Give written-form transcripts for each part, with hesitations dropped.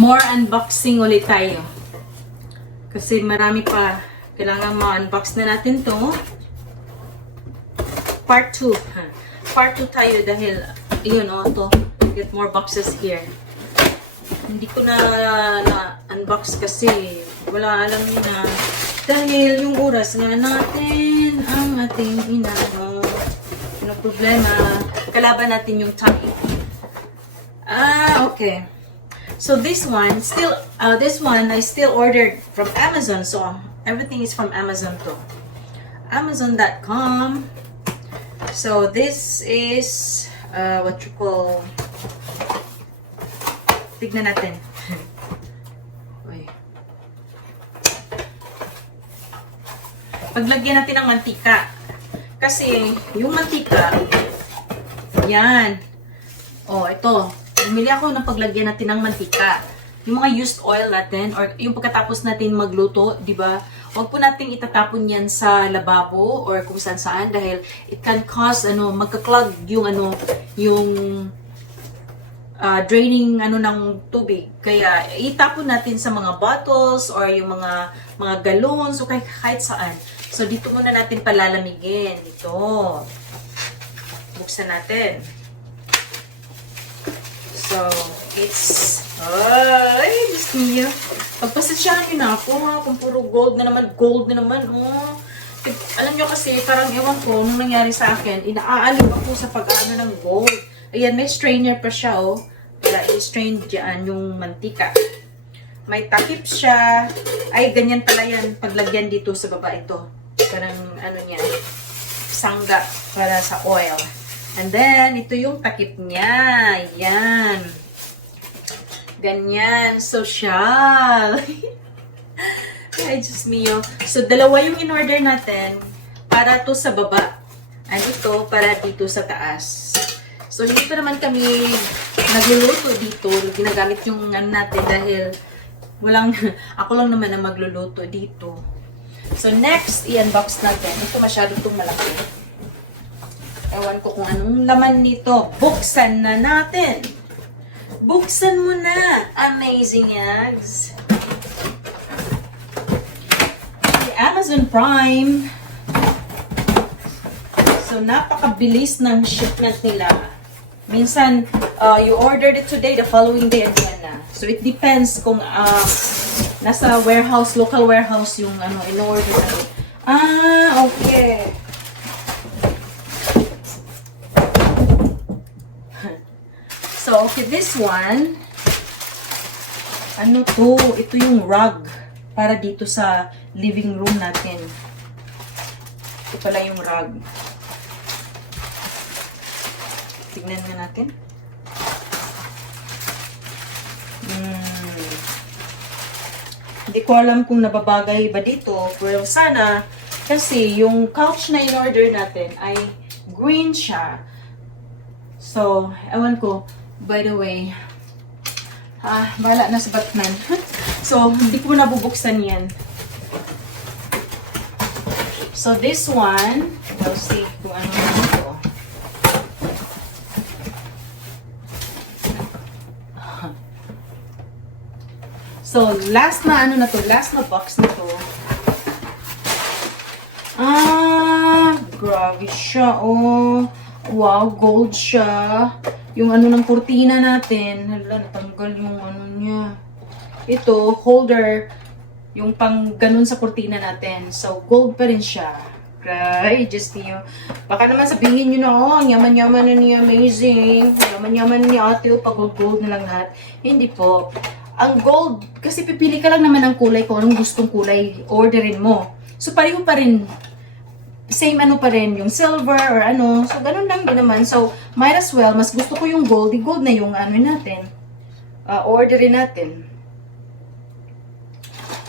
more unboxing ulit tayo. Kasi marami pa. Kailangan ma-unbox na natin to. Part 2. Part 2 tayo dahil, yun o, to. Get more boxes here. Hindi ko na unbox kasi wala alam niyo na. Dahil yung oras nga natin, ang ating inano. Ano problema? Kalaban natin yung time. Okay. So this one, I still ordered from Amazon. So everything is from Amazon too. Amazon.com. So this is what you call. Tignan natin. Uy. Paglagyan natin ng mantika. Kasi yung mantika, yan. Oh, ito. Bumili ako ng paglagyan natin ng mantika. Yung mga used oil natin, or yung pagkatapos natin magluto, di ba? Huwag po natin itatapon yan sa lababo or kung saan dahil it can cause, magka-clog yung draining ng tubig. Kaya itapon natin sa mga bottles or yung mga galons o kahit saan. So dito muna natin palalamigin. Dito. Buksan natin. So, it's... Ay, Diyos niyo. Pagpasasyahan niyo na ako, ha? Kung puro gold na naman, oh. Alam niyo kasi, parang ewan ko, nung nangyari sa akin, inaaalib ako sa pag-ano ng gold. Ayan, may strainer pa siya, oh. Kaya i-strain dyan yung mantika. May takip siya. Ay, ganyan pala yan. Paglagyan dito sa baba ito. Parang, niya, sangga para sa oil. And then, ito yung takip niya. Yan. Ganyan. Social. Ay, Diyos mio. So, dalawa yung in-order natin para to sa baba. And ito para dito sa taas. So, hindi pa naman kami nagluluto dito. Ginagamit yung natin dahil ako lang naman ang magluluto dito. So, next, i-unbox natin. Ito masyado itong malaki. Ewan ko kung anong laman nito. Buksan na natin. Buksan mo na. Amazing eggs. Amazon Prime. So, napakabilis ng shipment nila. Minsan, you ordered it today, the following day, andyan na. So, it depends kung nasa warehouse, local warehouse yung in-order natin. Okay. So, okay, this one, ito yung rug para dito sa living room natin. Ito pala yung rug. Tignan nga natin. Hindi ko alam kung nababagay ba dito. Pero sana, kasi yung couch na in-order natin ay green siya. So, ewan ko. By the way, bahala na sa Batman. So, hindi ko nabubuksan yan. So, this one, we'll see kung ano ito. So, last na last na box na to. Grabe siya, oh. Wow, gold siya. Yung ng kurtina natin. Hala, natanggal yung niya. Ito, holder. Yung pang ganun sa kurtina natin. So, gold pa rin siya. Right, just niyo. Baka naman sabihin nyo na, ang yaman-yaman na niya, amazing. Yaman-yaman ni ate, pag gold na lang lahat. Hindi po. Ang gold, kasi pipili ka lang naman ng kulay kung anong gustong kulay, orderin mo. So, pareho pa rin. Same pa rin, yung silver or So, ganun lang din naman. So, might as well, mas gusto ko yung gold. Yung gold na yung natin. Orderin natin.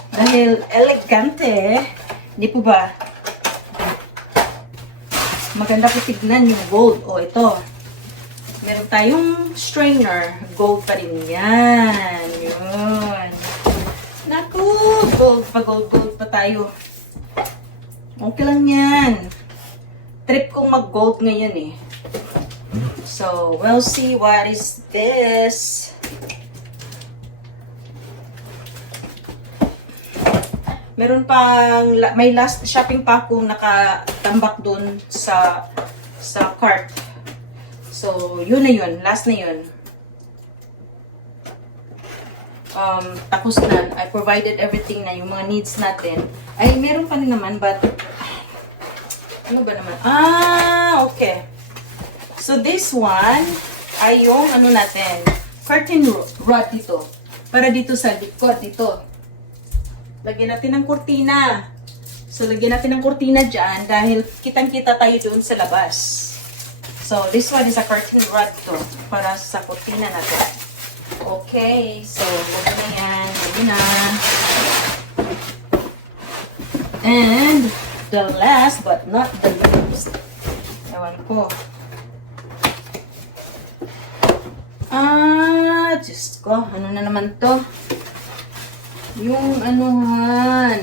Dahil elegante. Hindi po ba? Maganda po tignan yung gold. O, ito. Meron tayong strainer. Gold pa rin yan. Yun. Naku, gold pa tayo. Okay lang yan. Trip kong mag-gold ngayon eh. So, we'll see what is this. Meron pang, may last shopping pa akong nakatambak dun sa cart. So, yun na yun. Last na yun. Tapos na. I provided everything na, yung mga needs natin. Ay, meron pa rin naman, but, ano ba naman? Okay. So, this one, ay yung, ano natin, curtain rod dito. Para dito sa likod, dito. Lagyan natin ng kurtina. So, lagyan natin ng kurtina dyan dahil kitang-kita tayo doon sa labas. So, this one is a curtain rod to para sa kurtina natin. Okay. So, lagyan na yan. Lagyan na. And, the last but not the least. Ewan ko. Diyos ko. Ano na naman to? Yung anuhan.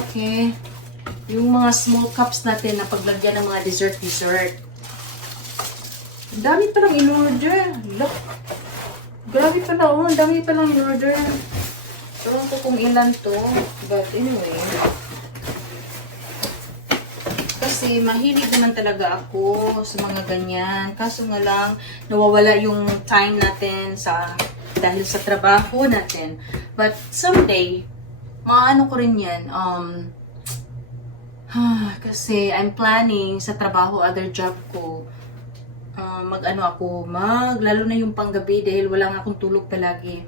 Okay. Yung mga small cups natin na paglagyan ng mga dessert. Ang dami palang in-order. Look. Grabe pala, oh. Ang dami palang in-order. Ewan ko kung ilan to. But anyway. Kasi mahilig naman talaga ako sa mga ganyan. Kaso nga lang, nawawala yung time natin dahil sa trabaho natin. But someday, maano ko rin yan. Kasi I'm planning sa trabaho, other job ko. Lalo na yung panggabi dahil wala nga akong tulog palagi.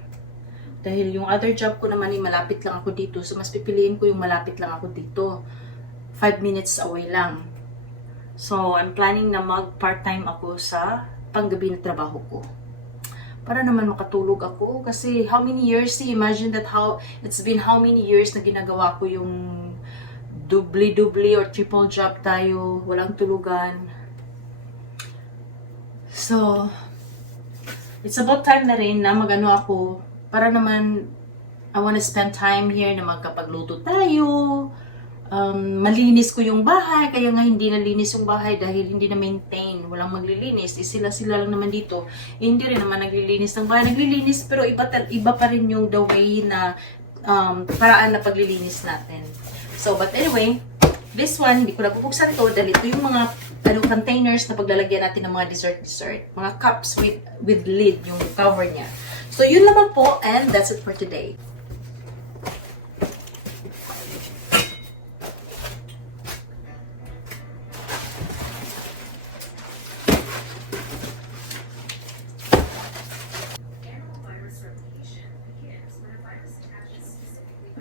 Dahil yung other job ko naman malapit lang ako dito. So mas pipiliin ko yung malapit lang ako dito. 5 minutes away lang. So, I'm planning na mag-part-time ako sa panggabi na trabaho ko. Para naman makatulog ako. Kasi how many years, imagine that it's been how many years na ginagawa ko yung doubly or triple job tayo. Walang tulugan. So, it's about time na rin na mag-ano ako. Para naman, I wanna spend time here na magkapagluto tayo. Malinis ko yung bahay, kaya nga hindi nalinis yung bahay dahil hindi na maintain, walang maglilinis, sila lang naman dito, hindi rin naman naglilinis ng bahay, naglilinis pero iba pa rin yung the way na paraan na paglilinis natin. So, but anyway, this one, hindi ko napupuksan ito dahil ito yung mga containers na paglalagyan natin ng mga dessert, mga cups with lid, yung cover niya. So, yun naman po, and that's it for today.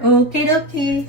Okay.